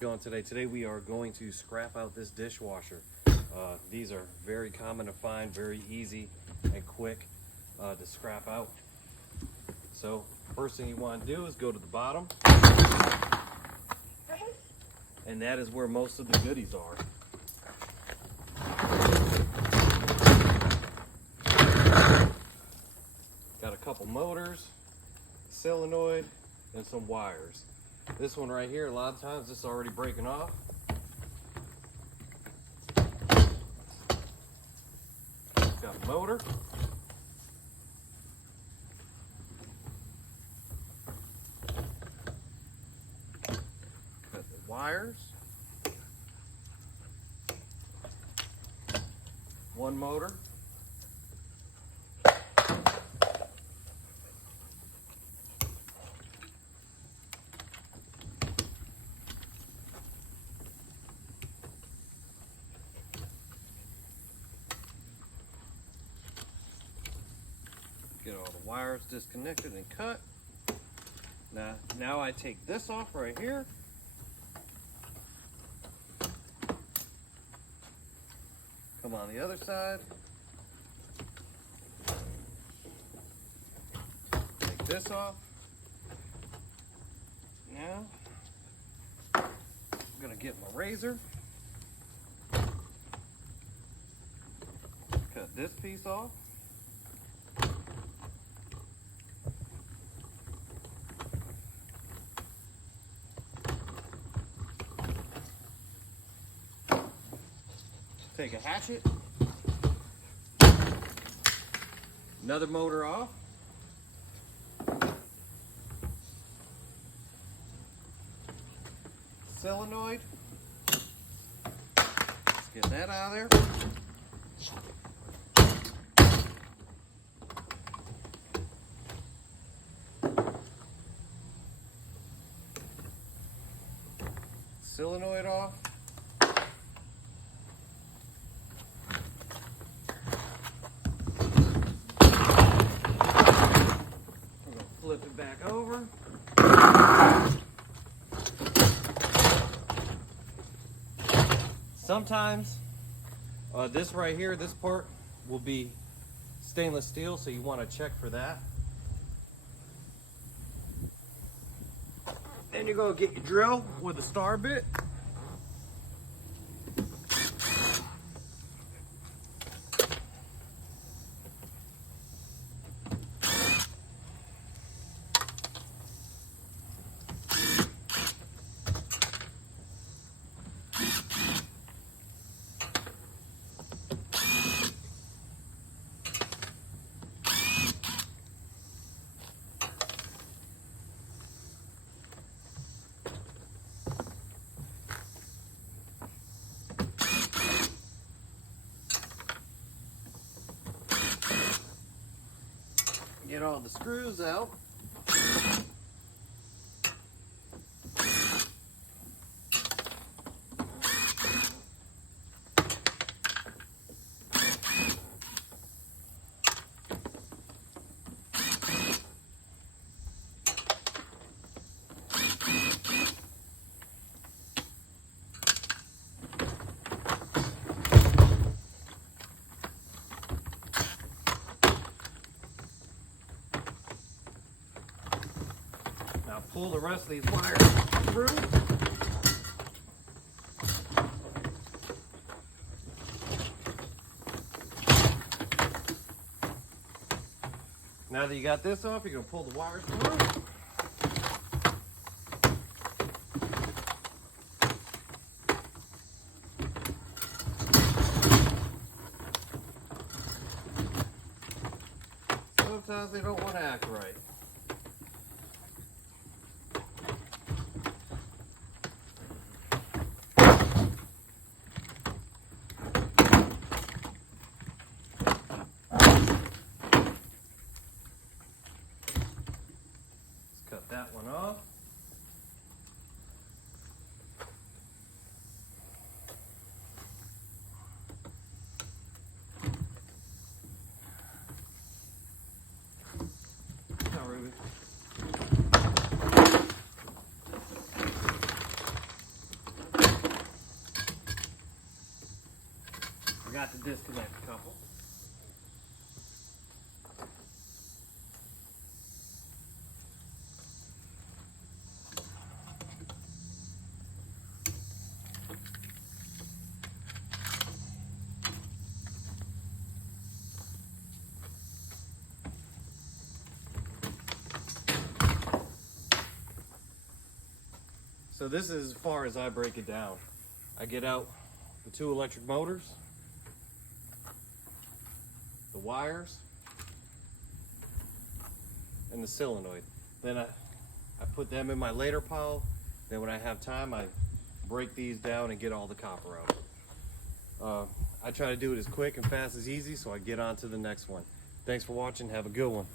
Going today. Today we are going to scrap out this dishwasher. These are very common to find, very easy and quick to scrap out. So first thing you want to do is go to the bottom, and that is where most of the goodies are. Got a couple motors, solenoid, and some wires. This one right here, a lot of times this is already breaking off. Got a motor. Got the wires. One motor. Get all the wires disconnected and cut. Now I take this off right here. Come on the other side. Take this off. Now I'm gonna get my razor. Cut this piece off. Take a hatchet, another motor off, solenoid, let's get that out of there. Solenoid off. Flip it back over. Sometimes this right here, this part will be stainless steel, so you want to check for that. Then you're going to get your drill with a star bit. Get all the screws out. Now pull the rest of these wires through. Now that you got this off, you're going to pull the wires through. Sometimes they don't want to act right. Cut that one off. forgot to disconnect a couple. So this is as far as I break it down. I get out the 2 electric motors, the wires, and the solenoid. Then I put them in my later pile. Then when I have time, I break these down and get all the copper out. I try to do it as quick and fast as easy so I get on to the next one. Thanks for watching. Have a good one.